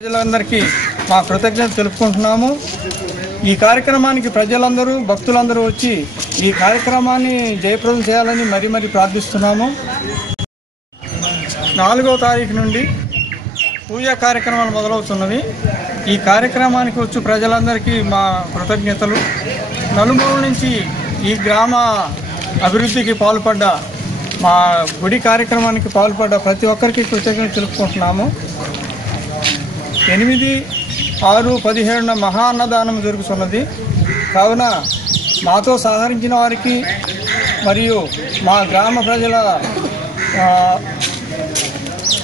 ప్రజలందరికీ మా కృతజ్ఞత తెలుపుకుంటున్నాము। ఈ కార్యక్రమానికి ప్రజలందరూ భక్తులందరూ వచ్చి ఈ కార్యక్రమాన్ని జయప్రదం చేయాలని మరీ ప్రార్థిస్తున్నాము। 4వ తారీఖు నుండి పూజా కార్యక్రమాలు మొదలవుతున్నవి। ఈ కార్యక్రమానికి వచ్చి ప్రజలందరికీ మా కృతజ్ఞతలు। నలుమూల నుంచి ఈ గ్రామ అభివృద్ధికి పాల్పడ్డ మా గుడి కార్యక్రమానికి పాల్పడ్డ ప్రతి ఒక్కరికి కృతజ్ఞత తెలుపుకుంటున్నాము। 8, 6, 17 మహా అన్నదానం జరుగుతున్నది కావున మాతో సహకరించిన వారికి మరియు మా గ్రామ ప్రజల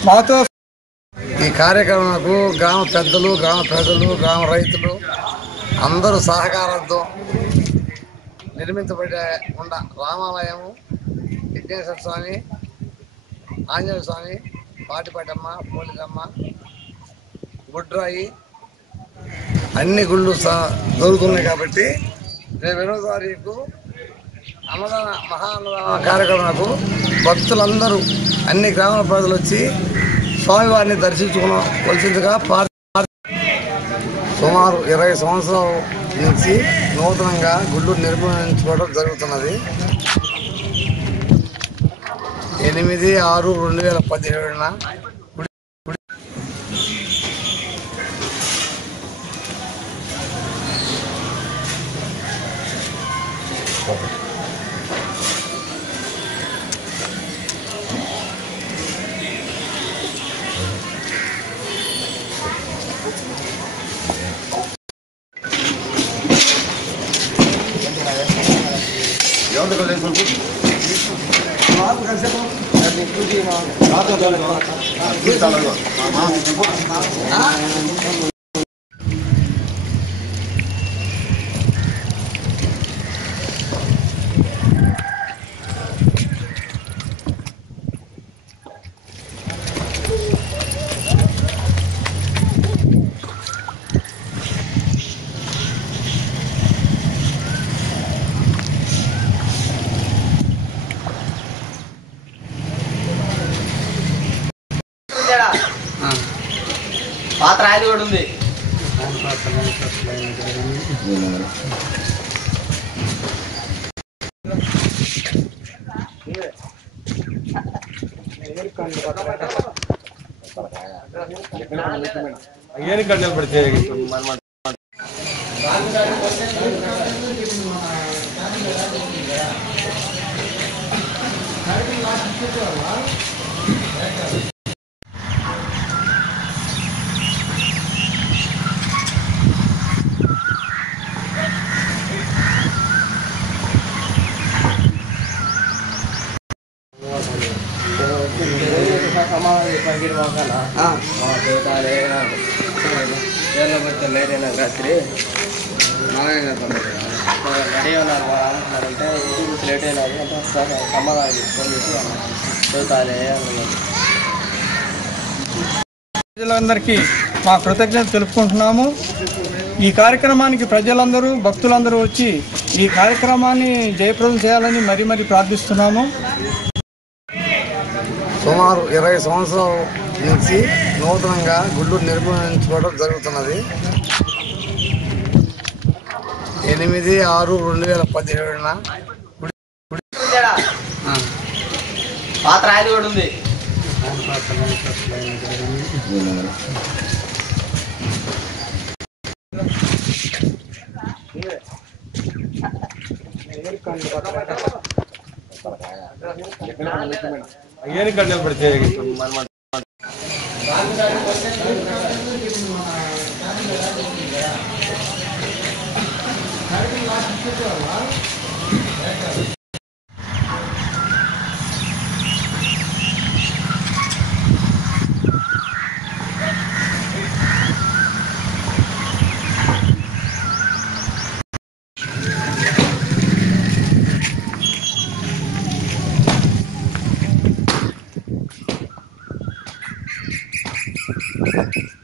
మాతో ఈ కార్యక్రమాలకు గ్రామ పెద్దలు, గ్రామ ప్రజలు, గ్రామ రైతులు అందరూ సహకారంతో నిర్మించబడే ఉన్న రామాలయము విఘ్నేశ్వర స్వామి, ఆంజనేయ స్వామి, పాటిపట్టమ్మ, పోలికమ్మ, గుడ్రాయి అన్ని గుళ్ళు జరుగుతున్నాయి కాబట్టి రేపు 8వ తారీఖు అన్నదాన మహా అన్నదాన కార్యక్రమాలకు భక్తులందరూ అన్ని గ్రామాల ప్రజలు వచ్చి స్వామివారిని దర్శించుకోవలసిందిగా సుమారు 20 సంవత్సరాల నుంచి నూతనంగా గుళ్ళు నిర్మించుకోవడం జరుగుతున్నది। 8/6/2017 పాత్ర అది కూడా ఉంది। రాత్రి లేట్ అయినది అంటే సమాధానం తీసుకొని ప్రజలందరికీ మా కృతజ్ఞత తెలుపుకుంటున్నాము। ఈ కార్యక్రమానికి ప్రజలందరూ భక్తులందరూ వచ్చి ఈ కార్యక్రమాన్ని జయప్రదం చేయాలని మరీ ప్రార్థిస్తున్నాము। సుమారు 20 సంవత్సరాల నుంచి నూతనంగా గుళ్ళు నిర్మించుకోవడం జరుగుతున్నది। 8/6/2017 పాత్ర అది కూడా ఉంది। Okay.